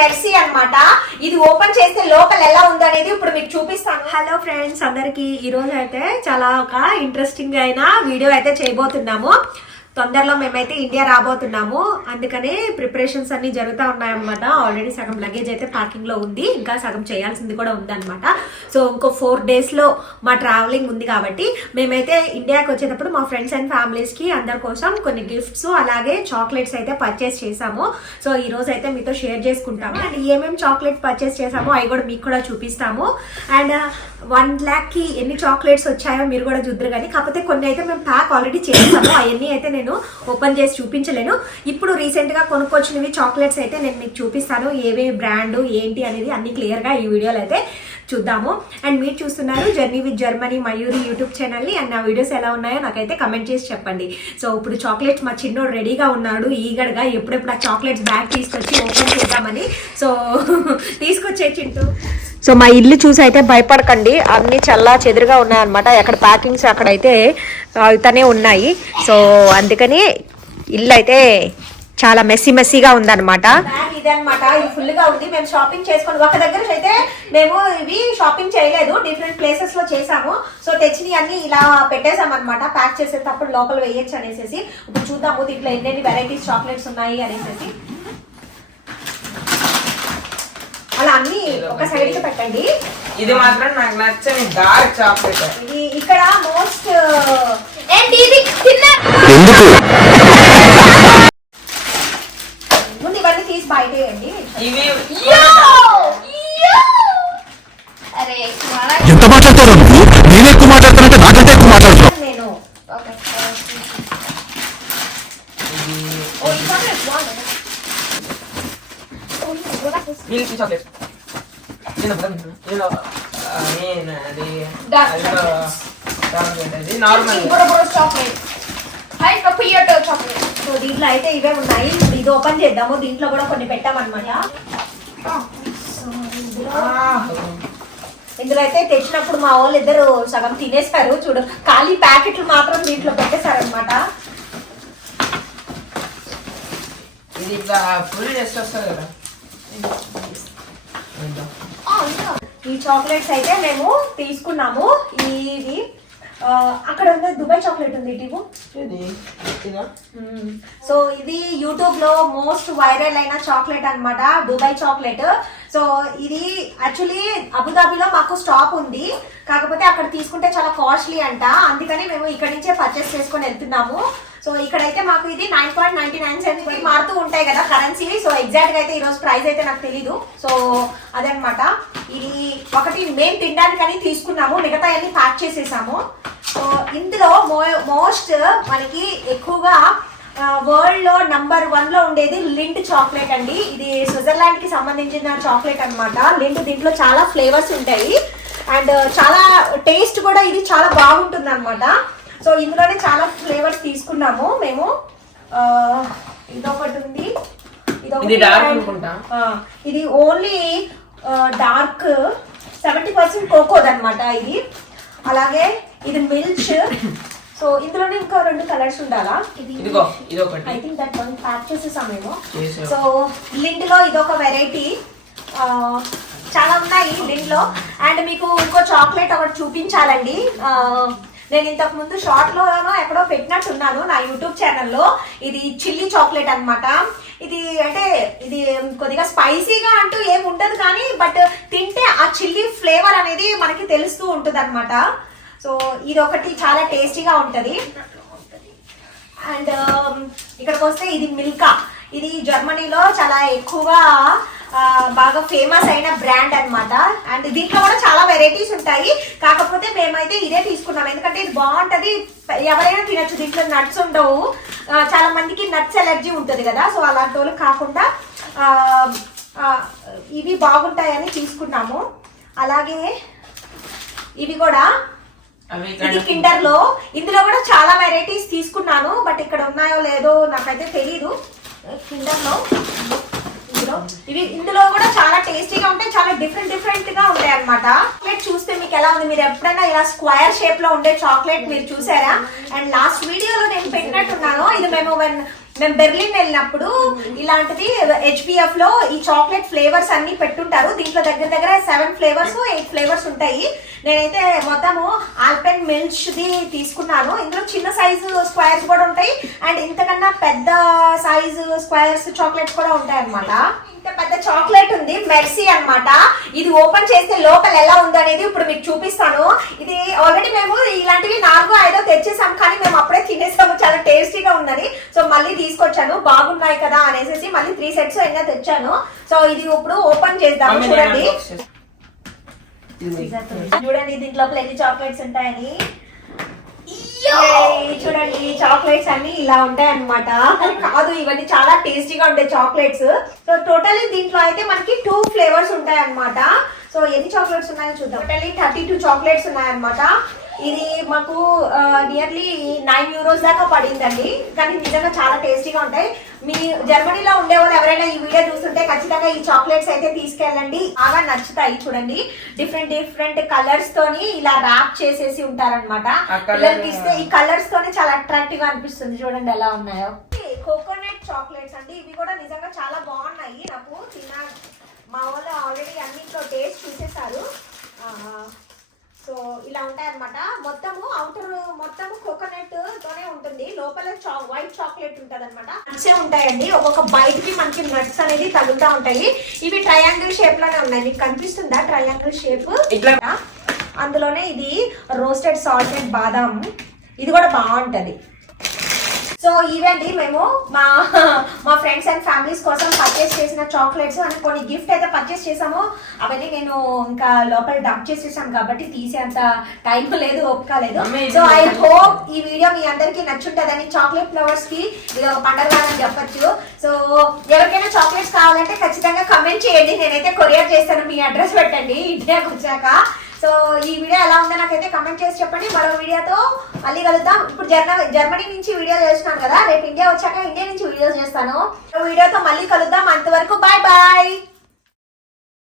Mercy అనమాట ఇది open చేస్తే లోపల ఎలా ఉందనేది అనేది ఇప్పుడు మీకు చూపిస్తాను. హలో ఫ్రెండ్స్ అందరికి ఈ రోజు అయితే చాలా ఒక ఇంట్రెస్టింగ్ అయిన వీడియో అయితే చేయబోతున్నాము. తొందరలో మేమైతే ఇండియా రాబోతున్నాము. అందుకనే ప్రిపరేషన్స్ అన్ని జరుగుతూ ఉన్నాయన్నమాట. ఆల్రెడీ సగం లగేజ్ అయితే పార్కింగ్లో ఉంది. ఇంకా సగం చేయాల్సింది కూడా ఉందన్నమాట. సో ఇంకో ఫోర్ డేస్లో మా ట్రావెలింగ్ ఉంది కాబట్టి మేమైతే ఇండియాకి వచ్చేటప్పుడు మా ఫ్రెండ్స్ అండ్ ఫ్యామిలీస్కి అందరి కోసం కొన్ని గిఫ్ట్స్ అలాగే చాక్లెట్స్ అయితే పర్చేస్ చేసాము సో ఈ రోజు అయితే మీతో షేర్ చేసుకుంటాము. అండ్ ఏమేమి చాక్లెట్ పర్చేస్ చేసామో అవి కూడా మీకు కూడా చూపిస్తాము. అండ్ వన్ ల్యాక్కి ఎన్ని చాక్లెట్స్ వచ్చాయో మీరు కూడా చూద్దరు కానీ కాకపోతే కొన్ని అయితే మేము ప్యాక్ ఆల్రెడీ చేసాము అవన్నీ అయితే నేను ఓపెన్ చేసి చూపించలేను. ఇప్పుడు రీసెంట్గా కొనుక్కొచ్చినవి చాక్లెట్స్ అయితే నేను మీకు చూపిస్తాను. ఏవే బ్రాండ్ ఏంటి అనేది అన్ని క్లియర్గా ఈ వీడియోలో అయితే చూద్దాము. అండ్ మీరు చూస్తున్నారు journey with Germany Mayuri YouTube ఛానల్ని అండ్ నా వీడియోస్ ఎలా ఉన్నాయో నాకైతే కమెంట్ చేసి చెప్పండి. సో ఇప్పుడు చాక్లెట్స్ మా చిన్నోడు రెడీగా ఉన్నాడు. ఈగడగా ఎప్పుడెప్పుడు ఆ చాక్లెట్స్ బ్యాగ్ తీసుకొచ్చి ఓపెన్ చేద్దామని. సో తీసుకొచ్చే చింటూ. సో మా ఇల్లు చూసి అయితే భయపడకండి. అన్ని చల్లా చెదురుగా ఉన్నాయన్నమాట. ఎక్కడ ప్యాకింగ్స్ అక్కడైతే అవుతానే ఉన్నాయి. సో అందుకని ఇల్లు అయితే చాలా మెస్సీ మెస్సీగా ఉందన్నమాట. ఇదన్నమాట ఇది ఫుల్గా ఉంది. మేము షాపింగ్ చేసుకొని. ఒక దగ్గర అయితే మేము ఇవి షాపింగ్ చేయలేదు. డిఫరెంట్ ప్లేసెస్లో చేసాము సో తెచ్చినవి అన్ని ఇలా పెట్టేసాం అనమాట ప్యాక్ చేసేటప్పుడు లోపల వేయచ్చు అనేసి ఇప్పుడు చూద్దాము. దీంట్లో ఎన్నెన్ని వెరైటీస్ చాక్లెట్స్ ఉన్నాయి అనేసి అలా అన్ని ఒక సైడ్కి పెట్టండి. ఇది మాత్రం నాకు నచ్చని డార్క్ చాక్లెట్ ఇది ఇక్కడ మోస్ట్ ఎందుకు? తీసి బయటేయండి ఇవి అరే ఎంత మాట్లాడతారు? నేను ఎక్కువ మాట్లాడతానంటే నాకంటే ఎక్కువ మాట్లాడుతున్నావు నేను మిల్క్ చాక్లెట్ అది చాక్లెట్ అది నార్మల్ చాక్లెట్ సో దీంట్లో అయితే ఇవే ఉన్నాయి. ఇది ఓపెన్ చేద్దాము. దీంట్లో కూడా కొన్ని పెట్టామన్నమాట. ఇందులో అయితే తెచ్చినప్పుడు మా వాళ్ళు ఇద్దరు సగం తినేశారు. చూడు ఖాళీ ప్యాకెట్లు మాత్రం దీంట్లో పెట్టేశారనమాట ఇది ఇట్లా ఫుల్ కదా. ఈ చాక్లెట్స్ అయితే మేము తీసుకున్నాము. ఇది అక్కడ ఉంది దుబాయ్ చాక్లెట్ ఉంది ఇటు సో ఇది యూట్యూబ్లో మోస్ట్ వైరల్ అయిన చాక్లెట్ అన్నమాట దుబాయ్ చాక్లెట్. సో ఇది యాక్చువల్లీ అబుదాబిలో మాకు స్టాప్ ఉంది. కాకపోతే అక్కడ తీసుకుంటే చాలా కాస్ట్లీ అంట. అందుకని మేము ఇక్కడ నుంచే పర్చేస్ చేసుకొని వెళ్తున్నాము. సో ఇక్కడైతే మాకు ఇది nine point ninety nine cents మారుతూ ఉంటాయి కదా కరెన్సీ. సో ఎగ్జాక్ట్గా అయితే ఈ రోజు ప్రైస్ అయితే నాకు తెలీదు. సో అదనమాట ఇది ఒకటి మేము తినడానికని తీసుకున్నాము. మిగతా అన్ని ప్యాక్ చేసేసాము. సో ఇందులో మోస్ట్ మనకి ఎక్కువగా వరల్డ్లో నంబర్ వన్లో ఉండేది లింట్ చాక్లెట్ అండి. ఇది స్విట్జర్లాండ్కి సంబంధించిన చాక్లెట్ అన్నమాట. లింట్ దీంట్లో చాలా ఫ్లేవర్స్ ఉంటాయి. అండ్ చాలా టేస్ట్ కూడా ఇది చాలా బాగుంటుంది అనమాట సో ఇందులోనే చాలా ఫ్లేవర్స్ తీసుకున్నాము మేము. ఇదొకటి ఉంది. ఇదొకటి ఇది ఓన్లీ డార్క్ సెవెంటీ పర్సెంట్ కోకోద్ అనమాట ఇది. అలాగే ఇది మిల్చ్ సో ఇందులోనే ఇంకా రెండు కలర్స్ ఉండాలా? ఇది ఇదిగో ఇది ఒకటి I think that one pack చేసేసామేమో చేసాం. సో లిండ్లో ఇదొక వెరైటీ చాలా ఉన్నాయి లిండ్లో అండ్ మీకు ఇంకో చాక్లెట్ ఒకటి చూపించాలండి. నేను ఇంతకు ముందు షార్ట్ లోనో ఎక్కడో పెట్టినట్టున్నాను నా యూట్యూబ్ ఛానల్లో. ఇది చిల్లీ చాక్లెట్ అన్నమాట. ఇది అంటే ఇది కొద్దిగా స్పైసీగా అంటూ ఏం ఉండదు కానీ బట్ తింటే ఆ చిల్లీ ఫ్లేవర్ అనేది మనకి తెలుస్తూ ఉంటుంది అనమాట సో ఇది ఒకటి చాలా టేస్టీగా ఉంటుంది. అండ్ um, ఇక్కడికి వస్తే ఇది మిల్కా. ఇది జర్మనీలో చాలా ఎక్కువగా బాగా ఫేమస్ అయిన బ్రాండ్ అన్నమాట. అండ్ దీంట్లో కూడా చాలా వెరైటీస్ ఉంటాయి. కాకపోతే మేమైతే ఇదే తీసుకున్నాం. ఎందుకంటే ఇది బాగుంటుంది. ఎవరైనా తినచ్చు. దీంట్లో నట్స్ ఉండవు. చాలా మందికి నట్స్ ఎలర్జీ ఉంటుంది కదా. సో అలాంటి వాళ్ళు కాకుండా ఇవి బాగుంటాయని తీసుకున్నాము. అలాగే ఇవి కూడా ఇది కిండర్లో ఇందులో కూడా చాలా వెరైటీస్ తీసుకున్నాను బట్ ఇక్కడ ఉన్నాయో లేదో నాకైతే తెలీదు. కిండర్లో ఇందులో? ఇవి ఇందులో కూడా చాలా టేస్టీగా ఉంటాయి చాలా డిఫరెంట్ డిఫరెంట్గా ఉంటాయి అనమాట చాక్లెట్ చూస్తే మీకు ఎలా ఉంది? మీరు ఎప్పుడైనా ఇలా స్క్వేర్ షేప్లో ఉండే చాక్లెట్ మీరు చూసారా? అండ్ లాస్ట్ వీడియోలో నేను పెట్టినట్టున్నాను ఇది మేము మేము బెర్లిన్ వెళ్ళినప్పుడు ఇలాంటిది హెచ్పిఎఫ్లో ఈ చాక్లెట్ ఫ్లేవర్స్ అన్ని పెట్టుంటారు. దీంట్లో దగ్గర దగ్గర సెవెన్ ఫ్లేవర్స్ ఎయిట్ ఫ్లేవర్స్ ఉంటాయి. నేనైతే మొత్తము ఆల్పెన్ మిల్చ్ ది తీసుకున్నాను. ఇందులో చిన్న సైజు స్క్వేర్స్ కూడా ఉంటాయి. అండ్ ఇంతకన్నా పెద్ద సైజు స్క్వేర్స్ చాక్లెట్స్ కూడా ఉంటాయి అన్నమాట ఇంత పెద్ద చాక్లెట్ ఉంది. మెర్సీ అన్నమాట. ఇది ఓపెన్ చేస్తే లోపల ఎలా ఉందో అనేది ఇప్పుడు మీకు చూపిస్తాను. ఇది ఆల్రెడీ మేము ఇలాంటివి నాలుగు ఐదో తెచ్చేసాం. కానీ మేము అప్పుడే తినేసాము. చాలా టేస్టీగా ఉందని సో మళ్ళీ తీసుకొచ్చాను. బాగున్నాయి కదా అనేసి మళ్ళీ త్రీ సెట్స్ అయినా తెచ్చాను. సో ఇది ఇప్పుడు ఓపెన్ చేద్దాము మమ్మీ, చూడండి. చూడండి దీంట్లో ఎన్ని చాక్లెట్స్ ఉంటాయని. చూడండి చాక్లెట్స్ అన్ని ఇలా ఉంటాయి అన్నమాట కాదు ఇవన్నీ చాలా టేస్టీగా ఉంటాయి చాక్లెట్స్ సో టోటలీ దీంట్లో అయితే మనకి టూ ఫ్లేవర్స్ ఉంటాయి అన్నమాట సో ఎన్ని చాక్లెట్స్ ఉన్నాయో చూద్దాం. టోటలీ థర్టీ టూ చాక్లెట్స్ ఉన్నాయన్నమాట. ఇది మాకు నియర్లీ నైన్ యూరోస్ దాకా పడిందండి. కానీ నిజంగా చాలా టేస్టీగా ఉంటాయి. మీ జర్మనీలో ఉండే వాళ్ళు ఎవరైనా ఈ వీడియో చూస్తుంటే ఖచ్చితంగా ఈ చాక్లెట్స్ అయితే తీసుకెళ్ళండి. బాగా నచ్చుతాయి చూడండి. డిఫరెంట్ డిఫరెంట్ కలర్స్ తోని ఇలా ర్యాప్ చేసేసి colour- పిల్లలకి ఇస్తే ఈ కలర్స్ తోనే చాలా అట్రాక్టివ్గా అనిపిస్తుంది చూడండి ఎలా ఉన్నాయో. కోకోనట్ చాక్లెట్స్ అండి ఇవి కూడా నిజంగా చాలా బాగున్నాయి. నాకు తిన్న మా వాళ్ళు ఆల్రెడీ అన్నింటిలో టేస్ట్ చూసేసారు. సో ఇలా ఉంటాయి అనమాట మొత్తము అవుటర్ మొత్తము కోకోనట్ తోనే ఉంటుంది. లోపల వైట్ చాక్లెట్ ఉంటుంది అనమాట నట్సే ఉంటాయండి. ఒక్కొక్క బైట్కి మనకి నట్స్ అనేది తగులుతా ఉంటాయి. ఇవి ట్రయాంగిల్ షేప్లోనే ఉన్నాయి. మీకు కనిపిస్తుందా ట్రయాంగిల్ షేప్ ఇట్లా. అందులోనే ఇది రోస్టెడ్ సాల్టెడ్ బాదాం. ఇది కూడా బాగుంటది. సో ఇవండి మేము మా మా ఫ్రెండ్స్ అండ్ ఫ్యామిలీస్ కోసం పర్చేస్ చేసిన చాక్లెట్స్ అండ్ కొన్ని గిఫ్ట్ అయితే పర్చేస్ చేసాము అవన్నీ నేను ఇంకా లోపల డంప్ చేసేసాను కాబట్టి తీసేంత టైం లేదు ఓపిక లేదు. సో ఐ హోప్ ఈ వీడియో మీ అందరికీ నచ్చుంటదని చాక్లెట్ ఫ్లవర్స్కి ఇది ఒక పండగ అని చెప్పొచ్చు. సో ఎవరికైనా చాక్లెట్స్ కావాలంటే ఖచ్చితంగా కమెంట్ చేయండి. నేనైతే కొరియర్ చేస్తాను. మీ అడ్రస్ పెట్టండి. ఇండియాకి వచ్చాక. సో ఈ వీడియో ఎలా ఉందో నాకైతే కమెంట్ చేసి చెప్పండి. మరో వీడియోతో మళ్ళీ కలుద్దాం. ఇప్పుడు జర్మ జర్మనీ నుంచి వీడియో చేస్తున్నాను కదా. రేపు ఇండియా వచ్చాక ఇండియా నుంచి వీడియోస్ చేస్తాను. వీడియోతో మళ్ళీ కలుద్దాం. అంతవరకు బాయ్ బాయ్